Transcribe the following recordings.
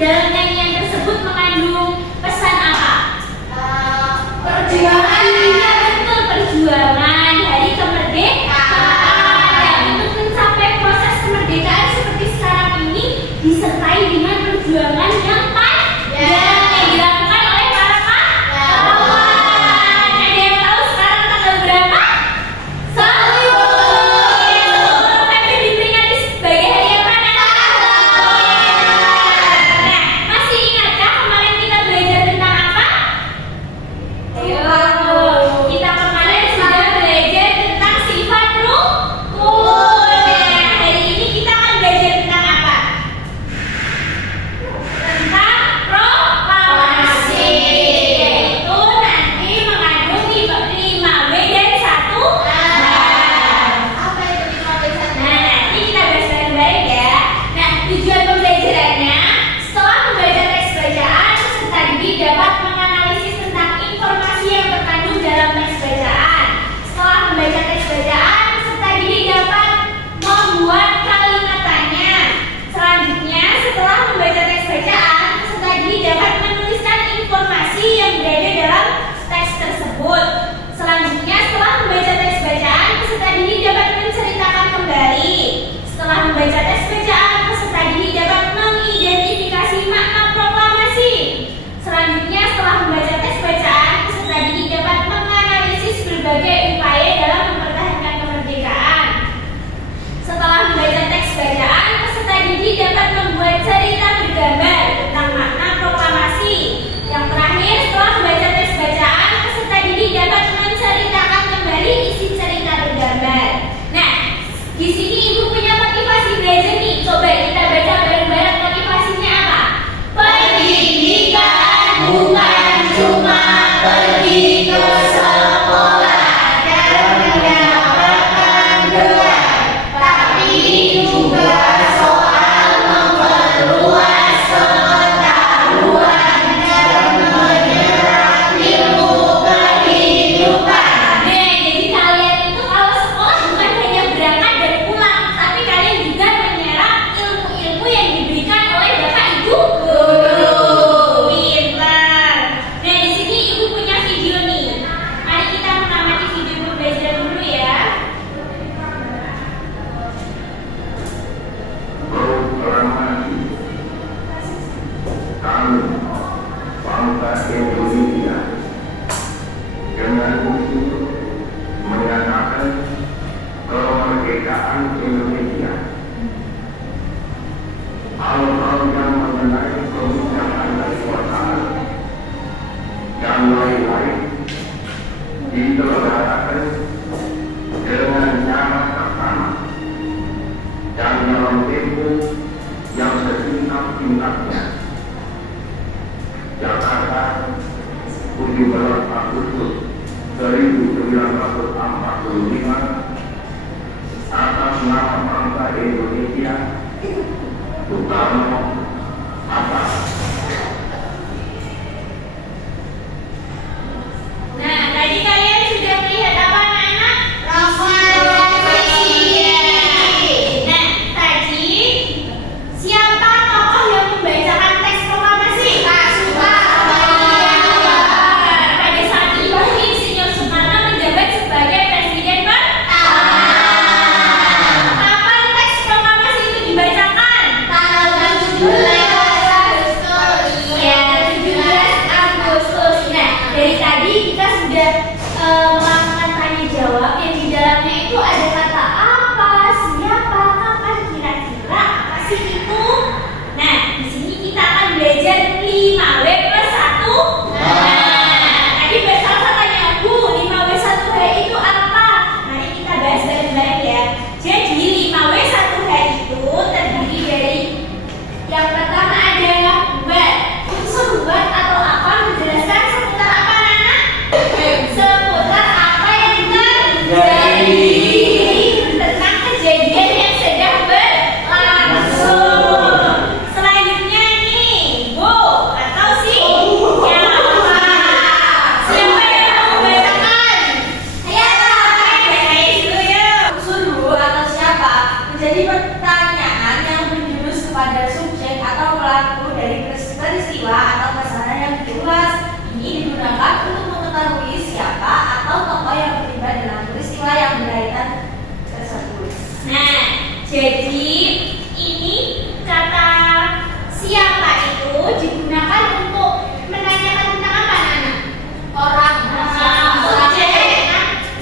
Dalam nyanyian tersebut mengandung pesan apa? Perjuangan. Iya betul, perjuangan hari kemerdekaan. Ya, untuk mencapai proses kemerdekaan seperti sekarang ini disertai dengan perjuangan yang panjang yang dilakukan oleh para pahlawan. Ada yang tahu sekarang tanggal berapa? 10 Februari diperingati sebagai hari apa? Nah, masih ingatkah kemarin kita belajar tentang apa? Kita kemarin sudah belajar tentang sifat rukun. Nah, hari ini kita akan belajar tentang apa? Tentang proklamasi, yaitu nanti mengandung 5W dan 1H. Apa itu 5W1H? Nah, nanti kita bahas bareng-bareng ya. Nah, tujuan pembelajarannya, setelah membaca teks bacaan, peserta didik dapat menganalisis tentang informasi yang terkandung dalam teks bacaan. Setelah membaca teks bacaan, peserta didik dapat membuat kalimat tanya. Selanjutnya, setelah membaca teks bacaan, peserta didik dapat menuliskan informasi yang berada dalam teks tersebut. Selanjutnya, setelah membaca teks bacaan, peserta didik dapat menceritakan kembali. Setelah membaca teks bacaan, peserta didik dapat mengidentifikasi makna proklamasi. Selanjutnya, setelah membaca teks bacaan, peserta didik dapat menganalisis berbagai upaya dalam mempertahankan kemerdekaan. Setelah membaca teks bacaan, peserta didik dapat membuat cerita bergambar tentang makna proklamasi. Yang terakhir, setelah membaca teks bacaan, peserta didik dapat menceritakan kembali isi cerita bergambar. Nah, di sini ibu punya motivasi belajar nih. Coba kita baca bareng-bareng motivasinya apa? Pendidikan bukan cuma pergi ke sekolah dan mendapatkan gelar, tapi juga soal memperluas pengetahuan dan menyerap ilmu kehidupan. Nah, jadi kalian itu kalau sekolah bukan hanya berangkat dan pulang, tapi kalian juga menyerap ilmu-ilmu yang diberikan oleh Bapak Ibu guru. Pintar. Nah, di sini ibu punya video nih. Mari kita mengamati video pembelajaran dulu ya. Proklamasi kami bangsa Indonesia dengan usul menyatakan kemerdekaan Indonesia. Hal-hal yang mengenai kebijakan kekuasaan dan lain-lain diselenggarakan dengan cara bersama dan dalam tempo yang sesingkat-singkatnya. Jakarta, 17 Agustus 1945, atas nama bangsa Indonesia, Soekarno, Hatta. Nah, tadi kalian sudah melihat apa anak-anak? Proklamasi. Nah, tadi siapa tokoh yang membacakan teks proklamasi? Pak Soekarno. Pada saat itu Insinyur Soekarno menjabat sebagai presiden pertama. Kapan teks proklamasi itu dibacakan? Tanggal 17 Agustus. Iya, 17 Agustus. Nah, dari tadi kita sudah melakukan tanya jawab yang di dalamnya itu ada kata apa, siapa, kapan, kira-kira apa sih itu? Nah, di sini kita akan belajar 5W plus 1. Tadi Salsa tanya Bu, 5W 1H itu apa? Mari kita bahas bareng-bareng ya. Jadi 5W 1H itu terdiri dari yang pertama adalah buat. Unsur buat atau apa menjelaskan seputar apa anak-anak? Seputar apa yang terjadi, tentang kejadian yang sedang berlangsung. Selanjutnya nih, Bu atau peristiwa atau masalah yang diulas. Ini digunakan untuk mengetahui siapa atau tokoh yang terlibat dalam peristiwa yang berkaitan tersebut. Nah, jadi ini kata siapa itu digunakan untuk menanyakan tentang apa, Nana? Orang,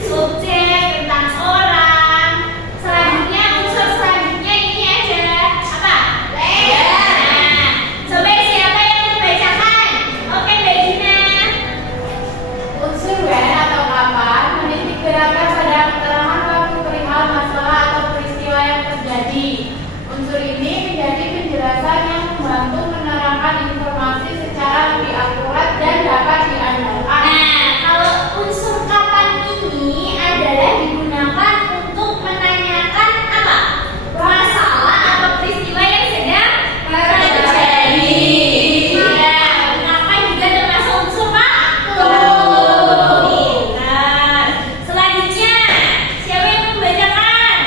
subjek tentang orang. Selanjutnya unsur selanjutnya ini ada apa? Nah, coba siapa yang membacakan? Oke, Mbak Gina. Unsur where atau kapan menitik beratkan pada keterangan waktu perihal masalah atau peristiwa yang terjadi. Unsur ini menjadi penjelasan yang membantu menerangkan informasi secara lebih akurat dan dapat diandalkan. Nah, kalau unsur kapan ini adalah digunakan untuk menanyakan apa? Masalah atau peristiwa yang sedang terjadi. Ya, kapan juga termasuk unsur waktu. Nah, selanjutnya siapa yang membacakan?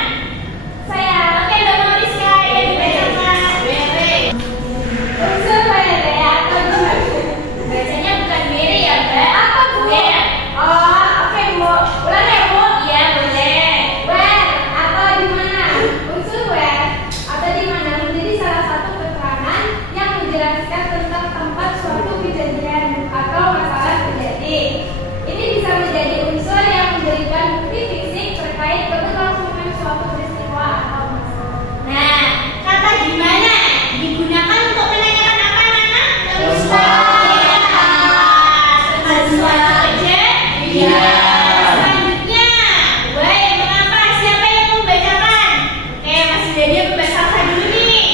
Saya. Oke, Mbak Mariska yang dibacakan. Unsur where atau bacanya bukan where ya, Mbak? Apa where? Oh, oke, Bu. Ulang ya, Bu? Iya, boleh. Where atau di mana? Unsur where atau di mana menjadi salah satu keterangan yang menjelaskan tentang tempat suatu kejadian atau masalah terjadi. Ini bisa menjadi unsur yang memberikan bukti fisik terkait keberlangsungan suatu peristiwa atau masalah. Nah, kata gimana digunakan untuk menanyakan apa, Nana? Iya. Selanjutnya, baik, mengapa? Siapa yang membacakan? Oke, Mas Dedi membacakan dulu nih.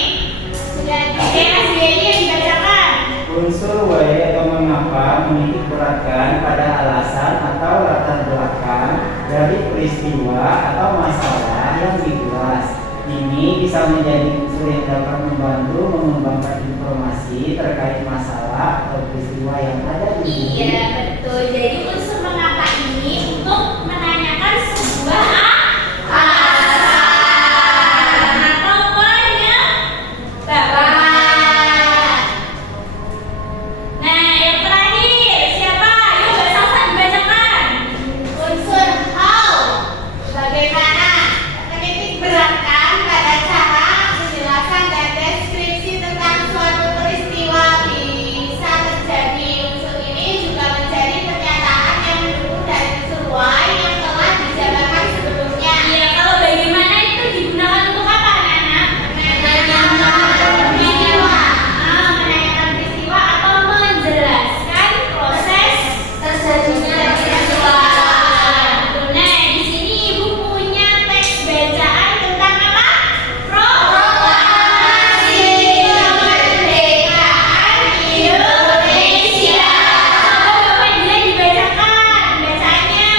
Oke, Mas Dedi yang dibacakan. Unsur why atau mengapa menitik beratkan pada alasan atau latar belakang dari peristiwa atau masalah yang dibahas. Ini bisa menjadi unsur yang dapat membantu mengembangkan informasi terkait masalah atau peristiwa yang ada di buku. Iya, betul. Jadi unsur mengapa ini untuk menanyakan sebuah alasan atau penyebab. Nah, yang terakhir siapa? Yuk, Mbak Salsa dibacakan. Unsur how bagaimana menitik beratkan pada cara penjelasan dan deskripsi tentang suatu peristiwa bisa terjadi. Unsur ini juga menjadi pernyataan yang mendukung dari unsur why yang telah dijabarkan sebelumnya. Iya, kalau bagaimana itu digunakan untuk apa, Nana? Menanyakan peristiwa. Menanyakan peristiwa atau menjelaskan proses Terjadinya peristiwa. Nah, di sini Ibu punya teks bacaan tentang apa? Proklamasi Kemerdekaan Indonesia. Coba Bapak Dila dibacakan bacaannya.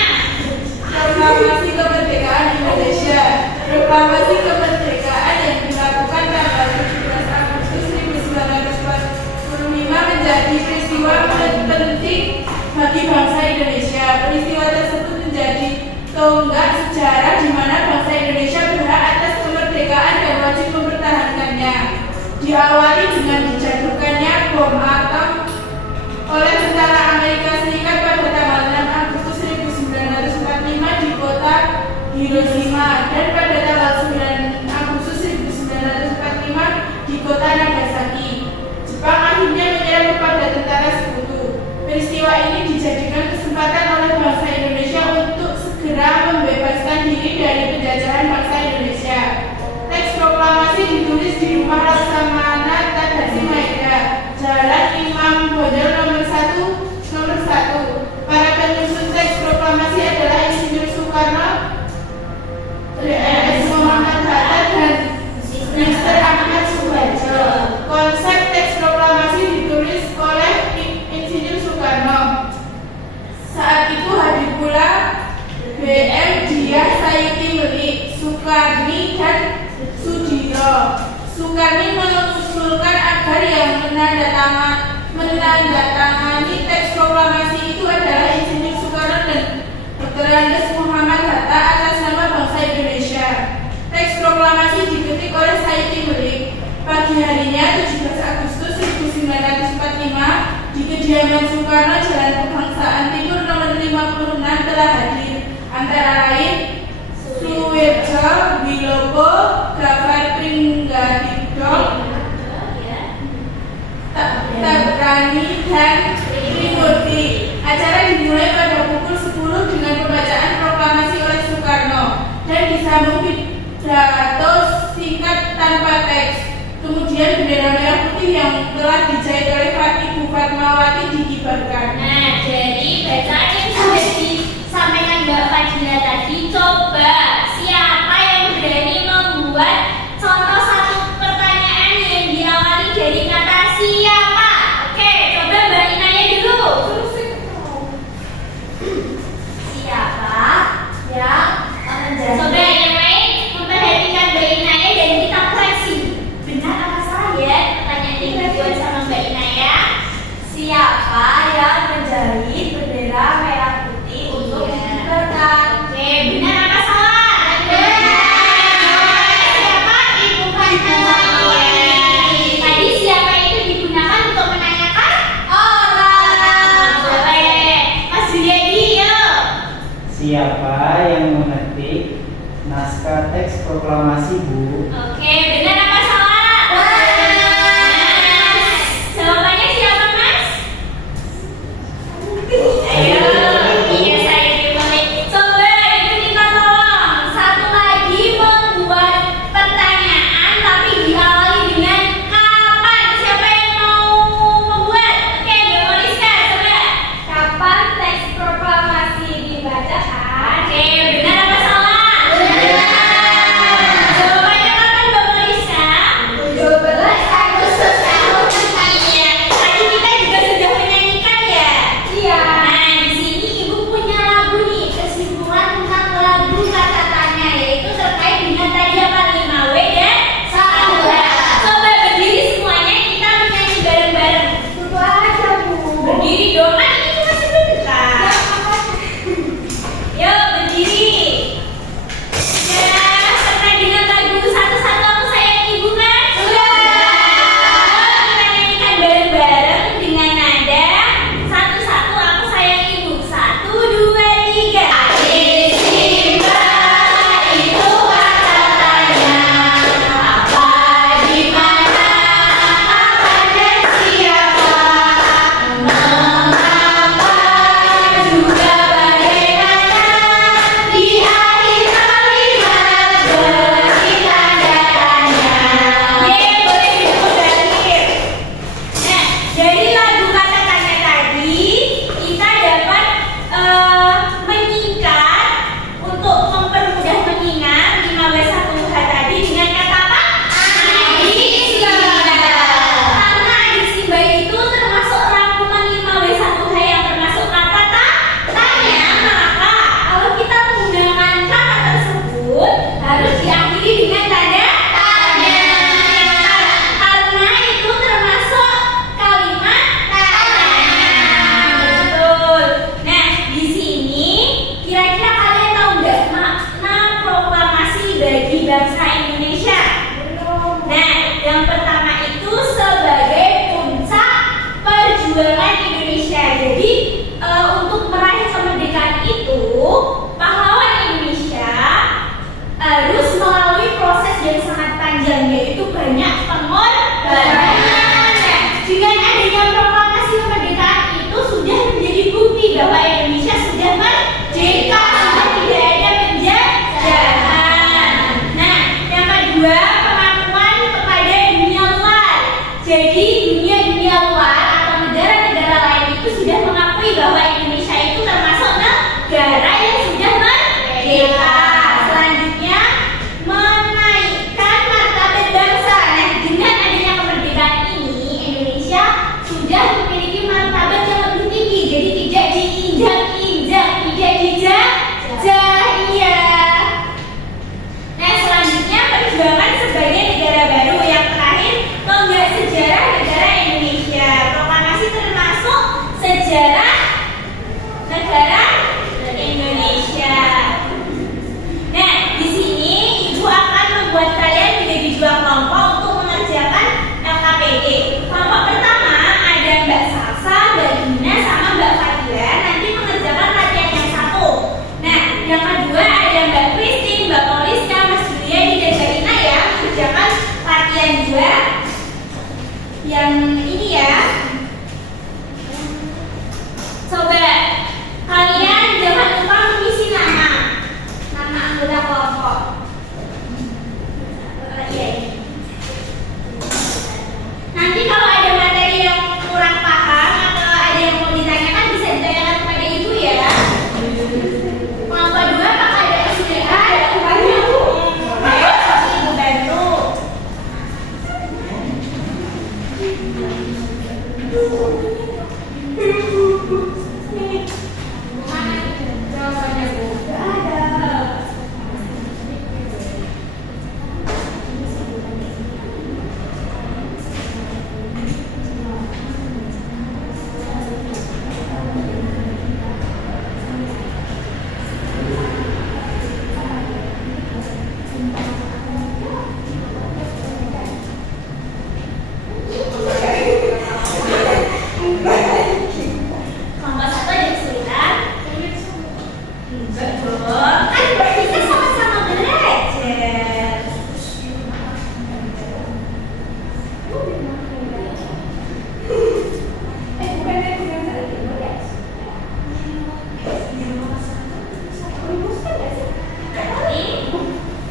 Proklamasi Kemerdekaan Indonesia. Proklamasi kemerdekaan yang dilakukan tanggal 17 Agustus 1945 menjadi peristiwa penting bagi bangsa Indonesia. Peristiwa tersebut menjadi tonggak sejarah di mana bangsa Indonesia berhak atas kemerdekaan dan wajib mempertahankannya. Diawali dengan dijatuhkannya bom atom oleh tentara Amerika Serikat pada tanggal 6 Agustus 1945 di kota Hiroshima dan pada tanggal 9 Agustus 1945 di kota Nagasaki. Jepang akhirnya menyerah kepada tentara sekutu. Peristiwa ini dijadikan kesempatan oleh bangsa Indonesia untuk segera membebaskan diri dari penjajahan bangsa Indonesia. Teks proklamasi ditulis di Rumah Laksamana Tadashi Maeda, Jalan Imam Bonjol nomor 1. Para penyusun teks proklamasi adalah Insinyur Soekarno, R.S. Muhammad Hatta, dan Mr. Ahmad Suharjo. Konsep teks proklamasi ditulis oleh Insinyur Soekarno. Saat itu hadir pula B.M. Diah Sayuti Melik, Soekarni, dan Sudiro. Soekarni mengusulkan agar yang menandatangani teks proklamasi itu adalah Insinyur Soekarno dan Dr. Andes Muhammad Hatta atas nama bangsa Indonesia. Teks proklamasi diketik oleh Sayuti Melik. Pagi harinya 17 Agustus 1945 kediaman Soekarno Jalan Kebangsaan Timur nomor 56 telah hadir, antara lain Suwirjo Wilopo, Gafar Pringgadidok, Tabrani, dan Trimurti. Acara dimulai pada pukul 10 dengan pembacaan proklamasi oleh Soekarno dan disambung pidato singkat tanpa teks. Kemudian bendera merah putih yang telah dijahit oleh Ibu Fatmawati dikibarkan. Nah, jadi bacaan yang sudah disampaikan Mbak Fadila tadi, coba siapa yang berani membuat contoh satu pertanyaan yang diawali dari kata siapa? Oke, coba Mbak Inaya dulu. Siapa yang menjadi? Coba yang lain memperhatikan Mbak Inaya dan kita koreksi. Benar apa salah ya? Pertanyaan yang dibuat sama Mbak Inaya. Siapa yang menjahit bendera merah putih untuk dikibarkan? Oke, benar apa salah? Siapa? Ibu Fatmawati. Tadi siapa itu digunakan untuk menanyakan orang. Boleh. Mas Juliadi, yuk. Siapa yang mengetik naskah teks proklamasi, Bu? Oke, benar apa salah? Jawabannya siapa, Mas? Ayo, iya saya dimulai. Coba itu kita tolong satu lagi membuat pertanyaan tapi diawali dengan kapan. Siapa yang mau membuat? Oke, Mbak Moliska, coba. Kapan teks proklamasi dibacakan? Oke, benar apa salah? Jawabannya kapan, Mbak Moliska? 17 Agustus tahun depan. Iya, tadi kita juga sudah menyanyikan ya. Iya. Nah, di sini Ibu punya lagu nih, kesimpulan tentang lagu catatannya, yaitu terkait dengan tadi apa 5W dan 1H. Coba berdiri semuanya, kita menyanyi bareng-bareng. Tunggu aja, Bu. Berdiri dong, kan ini cuma sebentar. Yuk, berdiri. Sudah pernah dengar lagu Satu-Satu Aku Sayang Ibu kan? Sudah. Kita nyanyikan bareng-bareng dengan nada Satu-Satu Aku Sayang Ibu. 1, 2, 3. Adik Simba itu catatannya. Apa, di mana, kapan dan siapa? Mengapa juga bagaimana? Di akhir kalimat beri tanda tanya. Boleh duduk berakhir. Nah, dari lagu kata-kata tadi kita dapat menyingkat untuk mempermudah mengingat 5W1H tadi dengan kata apa? Adik Simba. Karena adik Simba itu termasuk rangkuman 5W1H yang termasuk kata tanya, maka kalau kita menggunakan kata tersebut harus diakhiri dengan tanda tanya. Karena itu termasuk kalimat tanya. Betul. Nah, di sini kira-kira kalian tahu nggak makna proklamasi bagi bangsa Indonesia? Nah, yang pertama itu sebagai puncak perjuangan Indonesia. Jadi untuk meraih kemerdekaan itu pahlawan Indonesia harus melalui proses yang sangat panjang, yaitu banyak pengorbanan. Nah, dengan adanya proklamasi kemerdekaan itu sudah menjadi bukti bahwa Indonesia sudah merdeka, sudah tidak ada penjajahan. Nah, yang kedua, pengakuan kepada dunia luar. Jadi dunia luar atau negara-negara lain itu sudah mengakui bahwa Indonesia itu termasuk negara yang sudah merdeka. Selanjutnya, menaikkan martabat bangsa. Nah, dengan adanya kemerdekaan ini, Indonesia sudah memiliki martabat yang lebih tinggi. Jadi tidak diinjak-injak, tidak dijajah. Iya. Nah, selanjutnya perjuangan sebagai negara baru. Yang terakhir, tonggak sejarah negara yang ini ya. Coba kalian jangan lupa mengisi nama anggota kelompok. Iya. Nanti kalau ada materi yang kurang paham atau ada yang mau ditanyakan bisa ditanyakan kepada ibu ya. Kelompok 2 apakah ada SDA, ada upahnya bu? Ayo ibu bantu. Mana jawabannya bu? Gak ada. Kelompok 1 ada kesulitan? Enggak dong. Kan kita sama-sama belajar. Berarti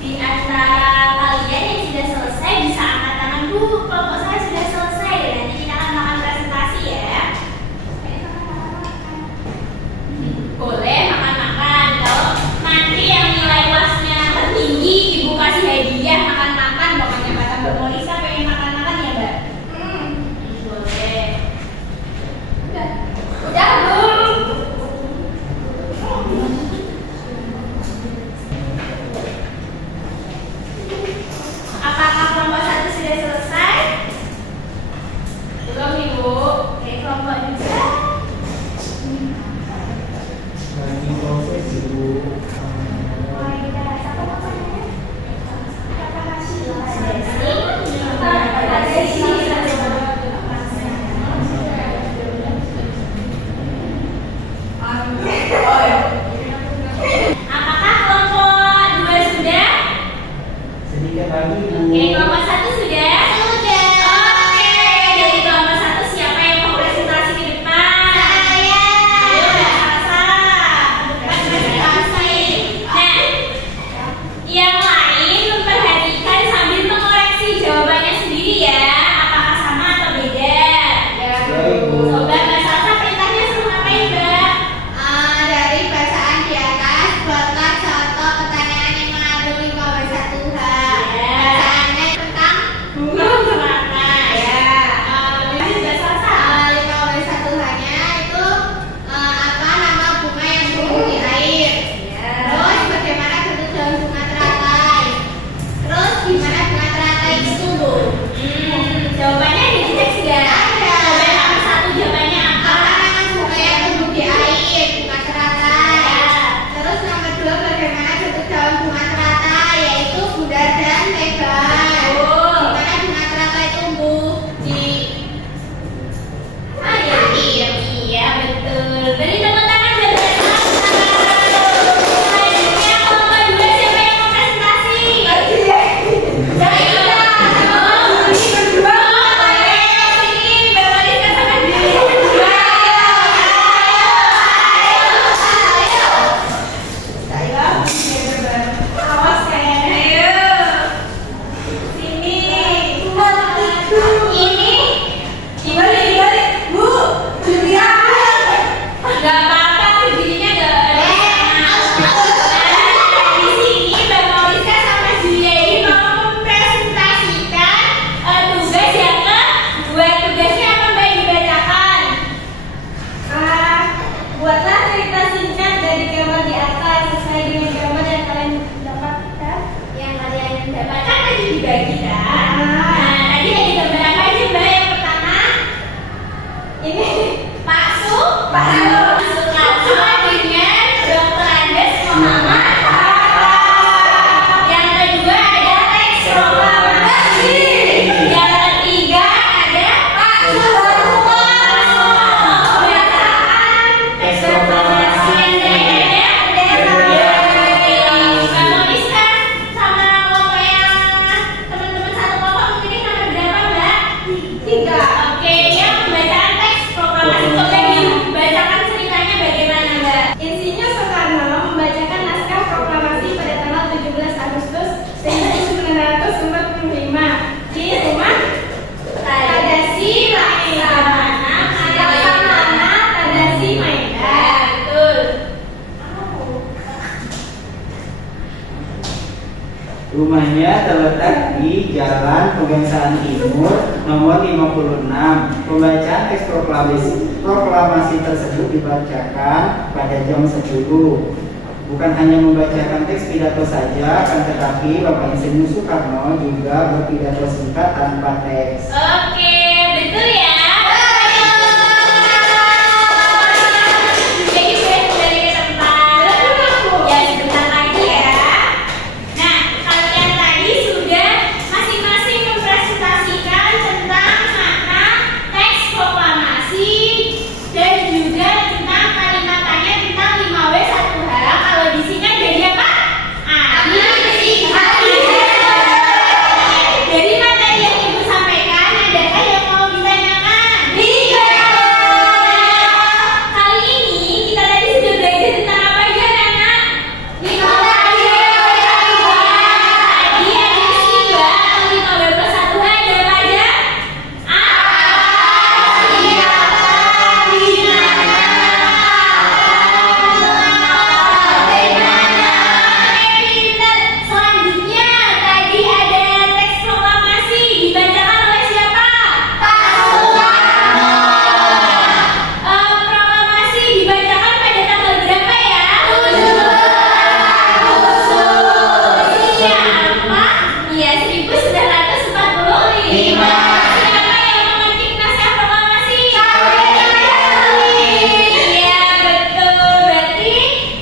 di antara kalian yang sudah selesai bisa angkat tangan bu. Kelompok saya sudah selesai dan nanti kita akan makan presentasi ya. Boleh makan-makan. Kalau nanti yang nilai UASnya tertinggi ibu kasih hadiah makan-makan. Pokoknya kata Mbak Molisa pengen makan-makan ya mbak. Boleh. Udah belum? Apakah kelompok 1 sudah selesai? Belum nih bu. Oke, kelompok 2. Lagi proses ibu. Apakah kelompok 2 sudah? Sedikit lagi bu. Oke, kelompok 1 sudah? Sudah. Oke, dari kelompok 1 siapa yang mau presentasi ke depan? Saya. Ayo, udah salah. Depan presentasi. Rumahnya terletak di Jalan Pegangsaan Timur nomor 56. Pembacaan teks proklamasi tersebut dibacakan pada jam 10. Bukan hanya membacakan teks pidato saja, akan tetapi Bapak Insinyur Soekarno juga berpidato singkat tanpa teks. Oke, betul ya. Jadi saya kembali ke tempat. Ya sebentar lagi ya. Nah, kalian tadi sudah masing-masing mempresentasikan tentang makna teks proklamasi dan juga tentang kalimatannya tentang 5W1H. Kalau disingkat jadi apa? Dari materi yang Ibu sampaikan, adakah yang mau ditanyakan? Kali ini kita tadi sudah belajar tentang apa aja, anak? Tadi ada istilah 5W+1H ada apa aja? Selanjutnya tadi ada teks proklamasi dibacakan oleh siapa? Proklamasi dibacakan pada tanggal berapa ya? Persisnya apa? Ya 1945. Siapa yang memetik naskah proklamasi? Iya betul. Berarti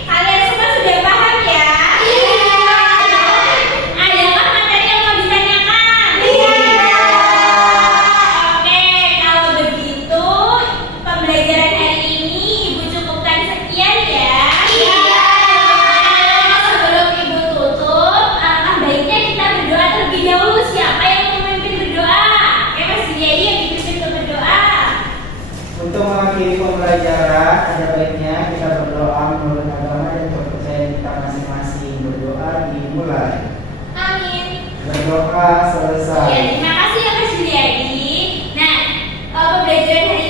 kalian semua sudah paham ya? Adakah materi yang mau ditanyakan? Oke, kalau begitu pembelajaran hari ini Ibu cukupkan sekian ya. Sebelum Ibu tutup, alangkah baiknya kita berdoa terlebih dahulu. Siapa yang memimpin berdoa? Oke, Mas Jayadi yang dipimpin untuk berdoa. Untuk mengakhiri pembelajaran, ada baiknya kita berdoa menurut agama dan kepercayaan kita masing-masing. Berdoa dimulai. Amin. Berdoa selesai. Ya, terima kasih ya Mas Jayadi. Nah, pembelajaran hari